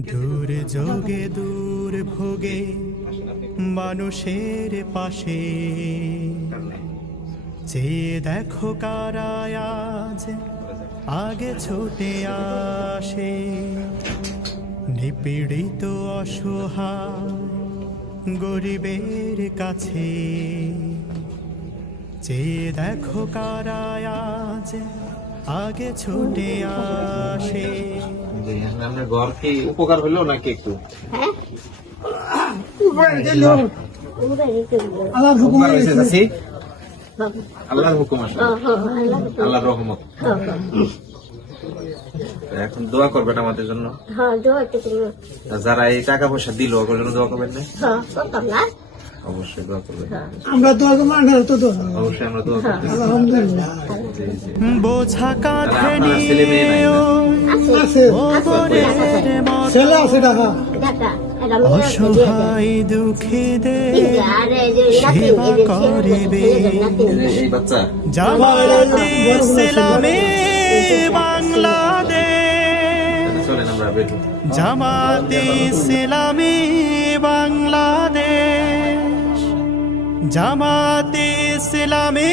দূর যোগে, দূর ভোগে, মানুষের পাশে। যে দেখো আজ, আগে ছুটে আসে। নিপীড়িত, অসহায়, গরিবের কাছে। যে দেখো আজ, আগে ছুটে আসে ঘর কি উপকার হলো নাকি একটু? আল্লাহর হুকুম উপকার হয়েছে চাচি? আল্লাহর হুকুম আল্লাহর রহমত। এখন দোয়া করবেন আমাদের জন্য। হ্যাঁ দোয়া একটু করব আর যারা এই টাকা পয়সা দিল ওদের জন্য দোয়া করবেন না? হ্যাঁ অবশ্যই দোয়া করবেন। আমরা দোয়া করব আমরা তো দোয়া অবশ্যই আমরা দোয়া করব। আলহামদুলিল্লাহ। বোঝা কাঁধে আপনার নিয়ে? আছে। ছেলে আছে টাকা। অসহায় দুঃখীদের সেবা করিবে। জামাতে ইসলামী বাংলাদেশ। জামাতে ইসলামী বাংলাদেশ। জামাতে ইসলামী